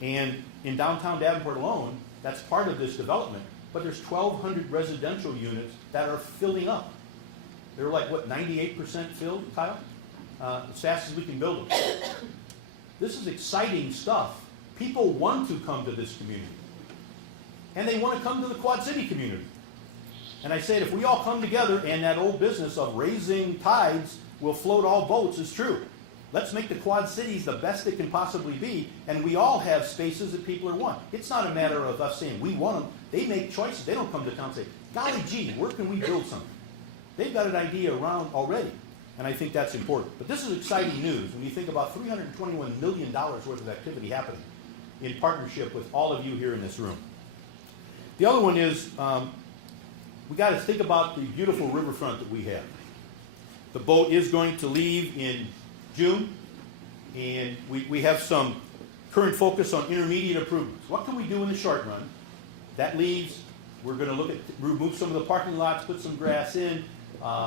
And in downtown Davenport alone, that's part of this development, but there's 1,200 residential units that are filling up. They're like, what, 98% filled, Kyle? As fast as we can build them. This is exciting stuff. People want to come to this community. And they want to come to the Quad City community. And I said, if we all come together, and that old business of raising tides will float all boats is true. Let's make the Quad Cities the best it can possibly be, and we all have spaces that people are want. It's not a matter of us saying we want them. They make choices. They don't come to town and say, golly gee, where can we build something? They've got an idea around already, and I think that's important. But this is exciting news when you think about $321 million worth of activity happening in partnership with all of you here in this room. The other one is we got to think about the beautiful riverfront that we have. The boat is going to leave in June, and we have some current focus on intermediate improvements. What can we do in the short run? That leaves, we're going to look at, remove some of the parking lots, put some grass in,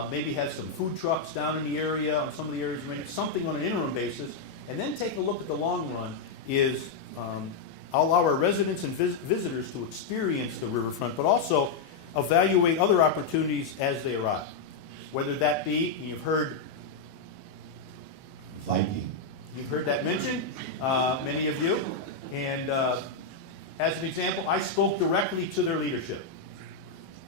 maybe have some food trucks down in the area, on some of the areas, maybe something on an interim basis, and then take a look at the long run is allow our residents and visitors to experience the riverfront, but also evaluate other opportunities as they arrive. Whether that be, you've heard Viking. You've heard that mentioned, many of you. And as an example, I spoke directly to their leadership.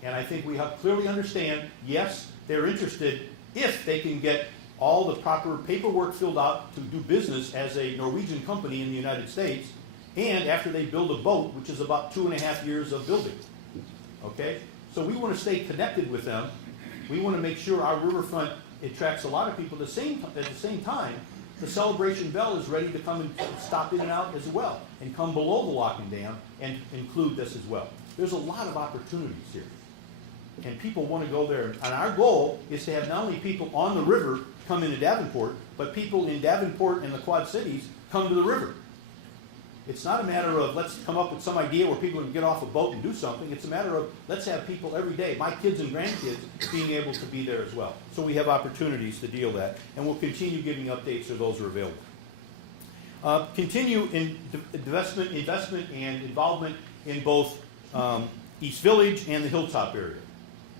And I think we clearly understand, yes, they're interested if they can get all the proper paperwork filled out to do business as a Norwegian company in the United States, and after they build a boat, which is about 2.5 years of building. Okay? So we want to stay connected with them. We want to make sure our riverfront attracts a lot of people. At the same time, the Celebration Bell is ready to come and stop in and out as well, and come below the locking dam and include this as well. There's a lot of opportunities here, and people want to go there. And our goal is to have not only people on the river come into Davenport, but people in Davenport and the Quad Cities come to the river. It's not a matter of let's come up with some idea where people can get off a boat and do something. It's a matter of let's have people every day, my kids and grandkids, being able to be there as well. So we have opportunities to deal with that, and we'll continue giving updates as those are available. Continue in investment and involvement in both East Village and the Hilltop area.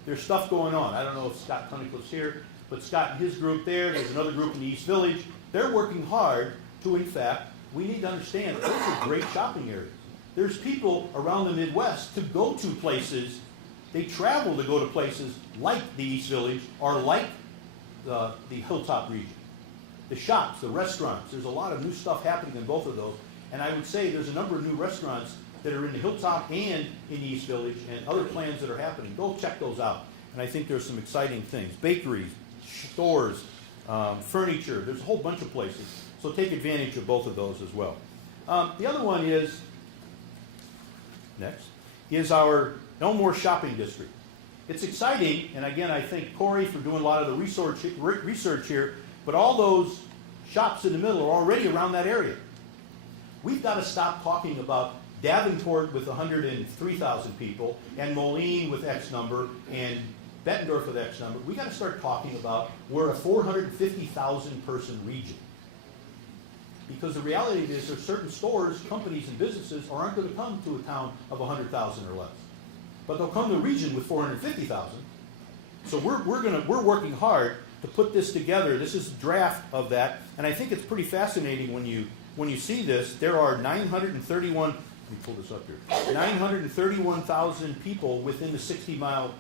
There's stuff going on. I don't know if Scott Tunnicliffe's here, but Scott and his group there's another group in the East Village. They're working hard to, in fact, we need to understand those are great shopping areas. There's people around the Midwest to go to places, they travel to go to places like the East Village or like the Hilltop region. The shops, the restaurants, there's a lot of new stuff happening in both of those. And I would say there's a number of new restaurants that are in the Hilltop and in the East Village, and other plans that are happening. Go check those out. And I think there's some exciting things. Bakeries, stores, furniture, there's a whole bunch of places. So take advantage of both of those as well. The other one is, next, is our No More Shopping District. It's exciting, and again, I thank Corey for doing a lot of the research here, but all those shops in the middle are already around that area. We've got to stop talking about Davenport with 103,000 people, and Moline with X number, and Bettendorf with X number. We've got to start talking about we're a 450,000 person region. Because the reality is there's certain stores, companies, and businesses aren't going to come to a town of 100,000 or less. But they'll come to a region with 450,000. So we're working hard to put this together. This is a draft of that. And I think it's pretty fascinating when you see this. There are 931, let me pull this up here, 931,000 people within the 60-mile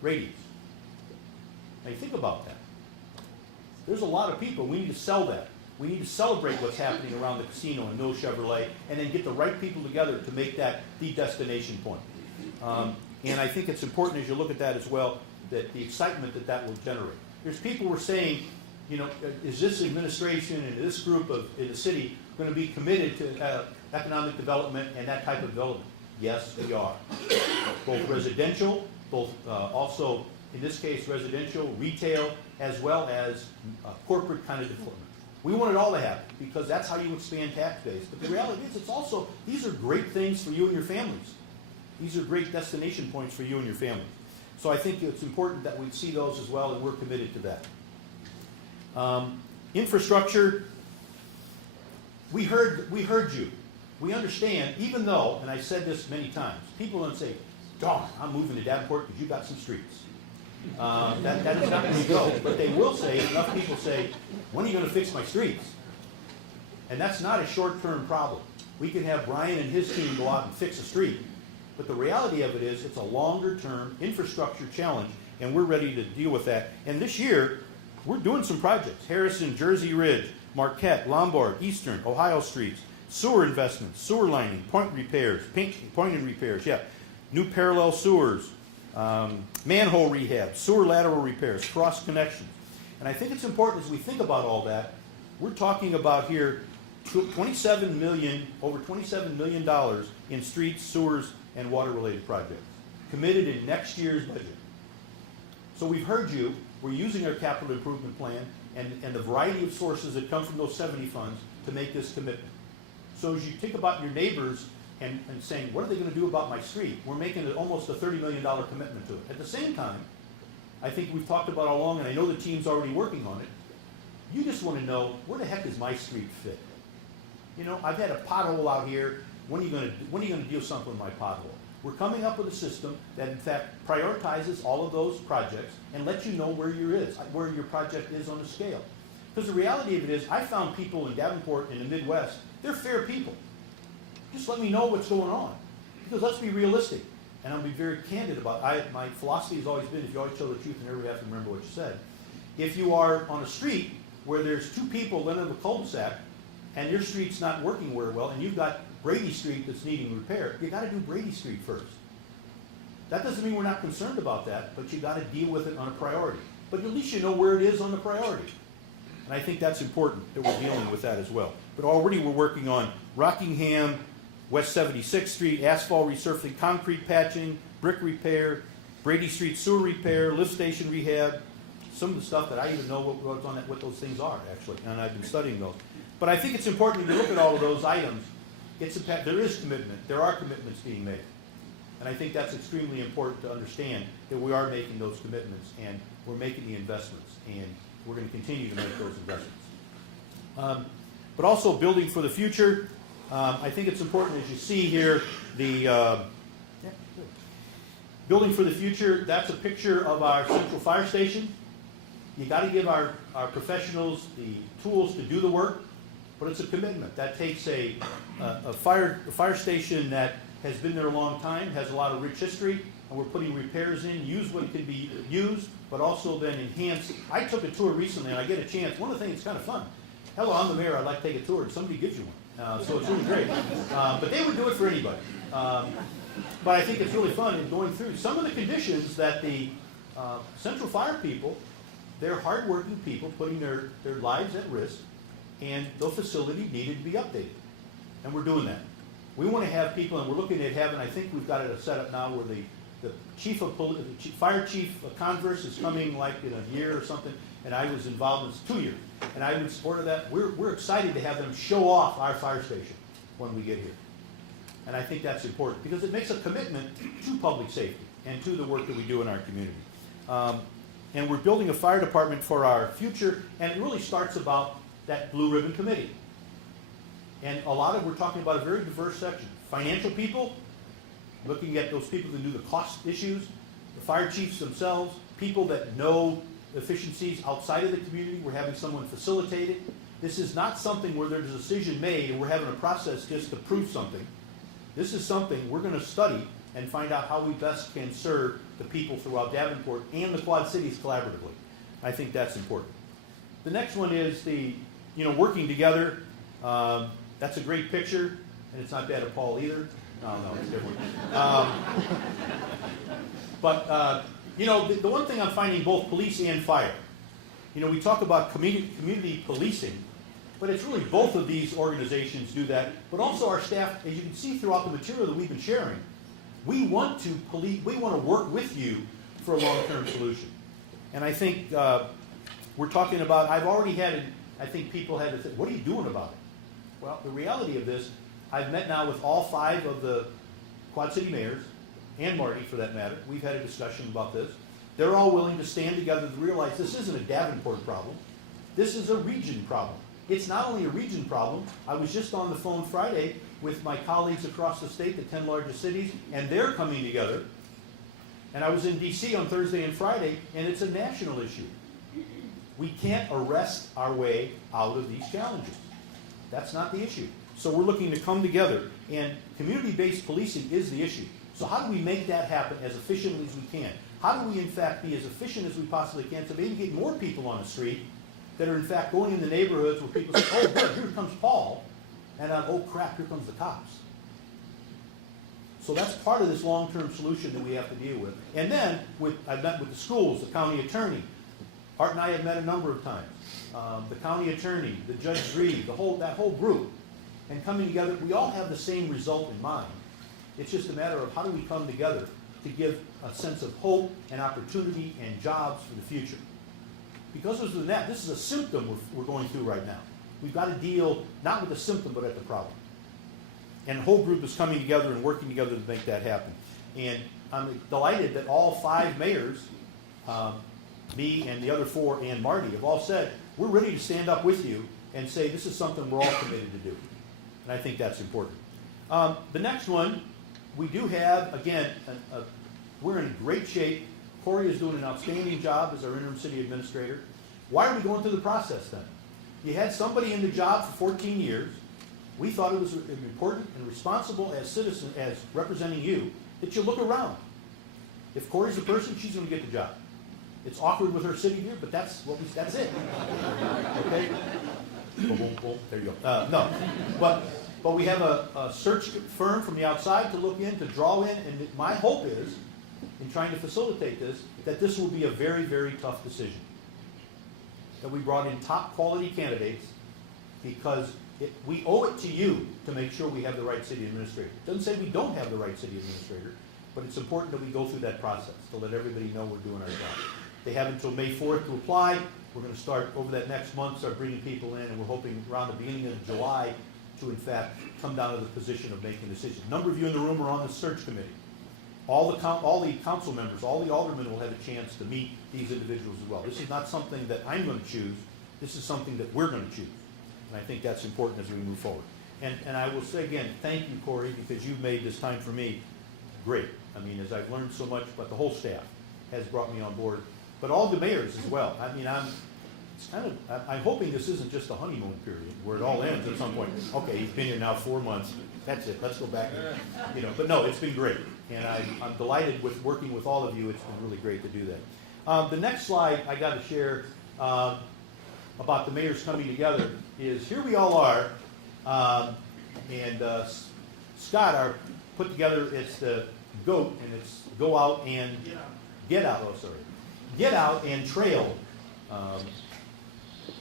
radius. Now you think about that. There's a lot of people. We need to sell that. We need to celebrate what's happening around the casino and Mill Chevrolet, and then get the right people together to make that the destination point. And I think it's important as you look at that as well, that the excitement that will generate. There's people who are saying, you know, is this administration and this group in the city going to be committed to economic development and that type of development? Yes, we are. Both residential, both also, in this case, residential, retail, as well as corporate kind of development. We want it all to happen because that's how you expand tax base. But the reality is, it's also, these are great things for you and your families. These are great destination points for you and your family. So I think it's important that we see those as well, and we're committed to that. Infrastructure, we heard you. We understand, even though, and I said this many times, people don't say, darn, I'm moving to Davenport because you got some streets. That is not going to go. But they will say, enough people say, when are you going to fix my streets? And that's not a short-term problem. We can have Brian and his team go out and fix a street. But the reality of it is, it's a longer-term infrastructure challenge, and we're ready to deal with that. And this year, we're doing some projects. Harrison, Jersey Ridge, Marquette, Lombard, Eastern, Ohio Streets, sewer investments, sewer lining, point repairs, point and repairs, yeah. New parallel sewers, manhole rehab, sewer lateral repairs, cross connections. And I think it's important as we think about all that, we're talking about here over $27 million in streets, sewers, and water-related projects, committed in next year's budget. So we've heard you. We're using our capital improvement plan and the variety of sources that come from those 70 funds to make this commitment. So as you think about your neighbors and saying, what are they going to do about my street? We're making it almost a $30 million commitment to it. At the same time, I think we've talked about all along, and I know the team's already working on it, you just want to know, where the heck does my street fit? You know, I've had a pothole out here. When are you going to do something with my pothole? We're coming up with a system that, in fact, prioritizes all of those projects and lets you know where your project is on the scale. Because the reality of it is, I found people in Davenport in the Midwest, they're fair people. Just let me know what's going on. Because let's be realistic. And I'll be very candid about it. My philosophy has always been, if you always tell the truth, you never have to remember what you said. If you are on a street where there's two people living in a cul-de-sac, and your street's not working very well, and you've got Brady Street that's needing repair, you got to do Brady Street first. That doesn't mean we're not concerned about that, but you got to deal with it on a priority. But at least you know where it is on the priority. And I think that's important that we're dealing with that as well. But already we're working on Rockingham, West 76th Street, asphalt resurfacing, concrete patching, brick repair, Brady Street sewer repair, lift station rehab, some of the stuff that I even know what those things are, actually, and I've been studying those. But I think it's important when you look at all of those items, there is commitment. There are commitments being made. And I think that's extremely important to understand that we are making those commitments and we're making the investments and we're going to continue to make those investments. But also building for the future. I think it's important, as you see here, building for the future, that's a picture of our central fire station. You got to give our professionals the tools to do the work, but it's a commitment. That takes a fire station that has been there a long time, has a lot of rich history, and we're putting repairs in, use what can be used, but also then enhance. I took a tour recently, and I get a chance. One of the things that's kind of fun. Hello, I'm the mayor. I'd like to take a tour, and somebody gives you one. So it's really great. But they would do it for anybody. But I think it's really fun in going through some of the conditions that the Central Fire people, they're hardworking people putting their lives at risk, and the facility needed to be updated. And we're doing that. We want to have people, and we're looking at having, I think we've got it set up now where the fire chief of Converse is coming like in a year or something, and I was involved in this 2 years. And I would support that. We're excited to have them show off our fire station when we get here. And I think that's important because it makes a commitment to public safety and to the work that we do in our community. And we're building a fire department for our future, and it really starts about that blue ribbon committee. And we're talking about a very diverse section. Financial people, looking at those people that do the cost issues, the fire chiefs themselves, people that know efficiencies outside of the community. We're having someone facilitate it. This is not something where there's a decision made and we're having a process just to prove something. This is something we're going to study and find out how we best can serve the people throughout Davenport and the Quad Cities collaboratively. I think that's important. The next one is working together. That's a great picture, and it's not bad of Paul either. No, it's different. The one thing I'm finding both police and fire, we talk about community policing, but it's really both of these organizations do that, but also our staff, as you can see throughout the material that we've been sharing, we want to work with you for a long-term solution. And I think we're talking about, I've already had I think people had to think, what are you doing about it? Well, the reality of this, I've met now with all 5 of the Quad City mayors, and Marty for that matter. We've had a discussion about this. They're all willing to stand together to realize this isn't a Davenport problem. This is a region problem. It's not only a region problem. I was just on the phone Friday with my colleagues across the state, the 10 largest cities, and they're coming together. And I was in D.C. on Thursday and Friday, and it's a national issue. We can't arrest our way out of these challenges. That's not the issue. So we're looking to come together, and community-based policing is the issue. So how do we make that happen as efficiently as we can? How do we, in fact, be as efficient as we possibly can to maybe get more people on the street that are, in fact, going in the neighborhoods where people say, oh, good, here comes Paul, and oh, crap, here comes the cops. So that's part of this long-term solution that we have to deal with. And then, I've met with the schools, the county attorney. Art and I have met a number of times. The county attorney, the Judge Reed, that whole group. And coming together, we all have the same result in mind. It's just a matter of how do we come together to give a sense of hope and opportunity and jobs for the future. Because other than that, this is a symptom we're going through right now. We've got to deal not with the symptom, but at the problem. And the whole group is coming together and working together to make that happen. And I'm delighted that all 5 mayors, me and the other 4 and Marty, have all said, we're ready to stand up with you and say this is something we're all committed to do. And I think that's important. The next one, we do have, again, we're in great shape. Corey is doing an outstanding job as our interim city administrator. Why are we going through the process then? You had somebody in the job for 14 years. We thought it was important and responsible as citizens, as representing you, that you look around. If Corey's the person, she's going to get the job. It's awkward with her sitting here, but that's it. Okay? Boom, boom, boom. There you go. No, but we have a search firm from the outside to look in, to draw in, and my hope is, in trying to facilitate this, that this will be a very, very tough decision. That we brought in top quality candidates because we owe it to you to make sure we have the right city administrator. It doesn't say we don't have the right city administrator, but it's important that we go through that process to let everybody know we're doing our job. They have until May 4th to apply. We're going to start over that next month, start bringing people in, and we're hoping around the beginning of July to, in fact, come down to the position of making a decision. A number of you in the room are on the search committee. All the council members, all the aldermen will have a chance to meet these individuals as well. This is not something that I'm going to choose. This is something that we're going to choose. And I think that's important as we move forward. And I will say again, thank you, Corey, because you've made this time for me great. I mean, as I've learned so much, but the whole staff has brought me on board. But all the mayors as well. I mean, I'm hoping this isn't just a honeymoon period where it all ends at some point. Okay, he's been here now 4 months. That's it. Let's go back. But no, it's been great. And I'm delighted with working with all of you. It's been really great to do that. The next slide I got to share about the mayors coming together is here we all are. And Scott, our put together, it's the GOAT, and it's go out and get out. Oh, sorry. Get out and trail.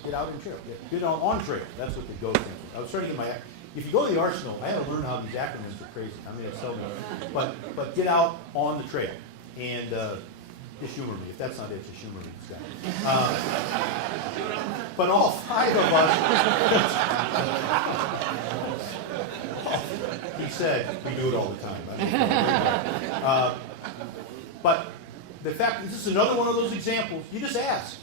Get out and trail. Yeah, get on trail. That's what the GOAT stands for. I was trying to get my. If you go to the arsenal, I had to learn how these acronyms are crazy. I mean, it's so good. But get out on the trail. And just humor me. If that's not it, just humor me, Scott. But all 5 of us, he said, we do it all the time. But the fact that this is another one of those examples, you just ask.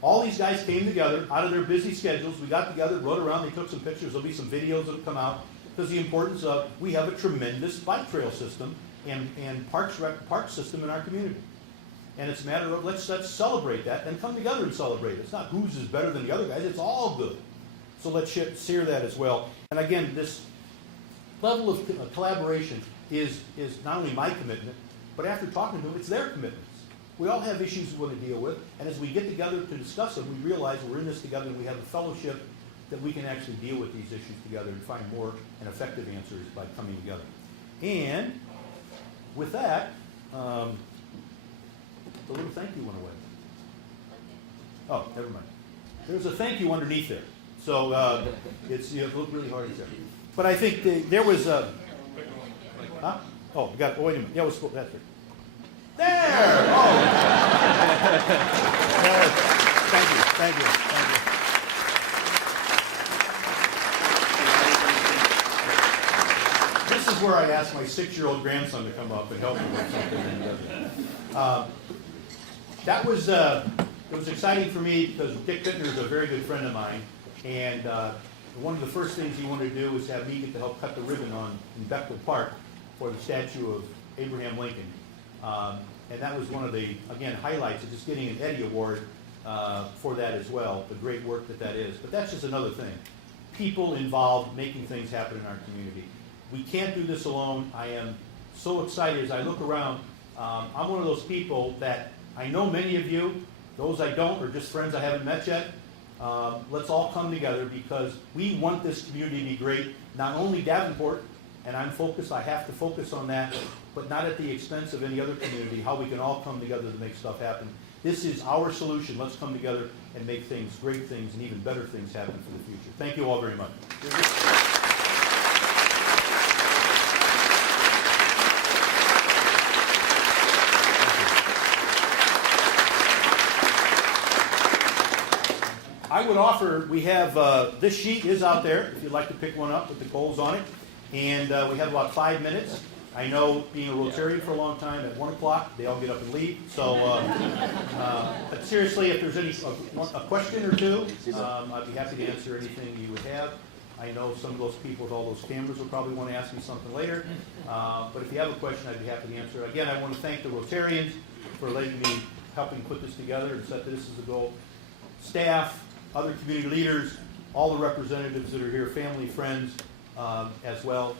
All these guys came together out of their busy schedules. We got together, rode around, they took some pictures. There'll be some videos that'll come out. Because the importance of, we have a tremendous bike trail system and park system in our community. And it's a matter of, let's celebrate that and come together and celebrate it. It's not whose is better than the other guys, it's all good. So let's share that as well. And again, this level of collaboration is not only my commitment, but after talking to them, it's their commitments. We all have issues we want to deal with, and as we get together to discuss them, we realize we're in this together and we have a fellowship that we can actually deal with these issues together and find more and effective answers by coming together. And with that, the little thank you went away. Oh, never mind. There's a thank you underneath there. So it looked really hard there. But I think there was a... Huh? Oh, we got, wait a minute. Yeah, that's it. There! Oh! Thank you. is where I asked my 6-year-old grandson to come up and help me with something. And, that was, it was exciting for me because Dick Bittner is a very good friend of mine. And one of the first things he wanted to do was have me get to help cut the ribbon in Bechtel Park for the statue of Abraham Lincoln. And that was one of the, again, highlights of just getting an Eddie Award for that as well, the great work that is. But that's just another thing. People involved making things happen in our community. We can't do this alone. I am so excited as I look around. I'm one of those people that I know many of you, those I don't are just friends I haven't met yet. Let's all come together because we want this community to be great, not only Davenport, and I have to focus on that, but not at the expense of any other community, how we can all come together to make stuff happen. This is our solution. Let's come together and make things, great things, and even better things happen for the future. Thank you all very much. I would offer, we have, this sheet is out there, if you'd like to pick one up with the goals on it. And we have about 5 minutes. I know, being a Rotarian for a long time, at 1 o'clock, they all get up and leave. So, but seriously, if there's a question or two, I'd be happy to answer anything you would have. I know some of those people with all those cameras will probably want to ask me something later. But if you have a question, I'd be happy to answer it. Again, I want to thank the Rotarians for letting me, helping put this together and set this as a goal. Staff, other community leaders, all the representatives that are here, family, friends, as well.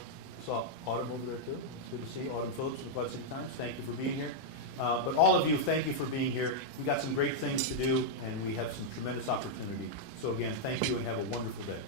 Saw Autumn over there too. It's good to see Autumn Phillips from Quad City Times. Thank you for being here. But all of you, thank you for being here. We've got some great things to do, and we have some tremendous opportunity. So again, thank you and have a wonderful day.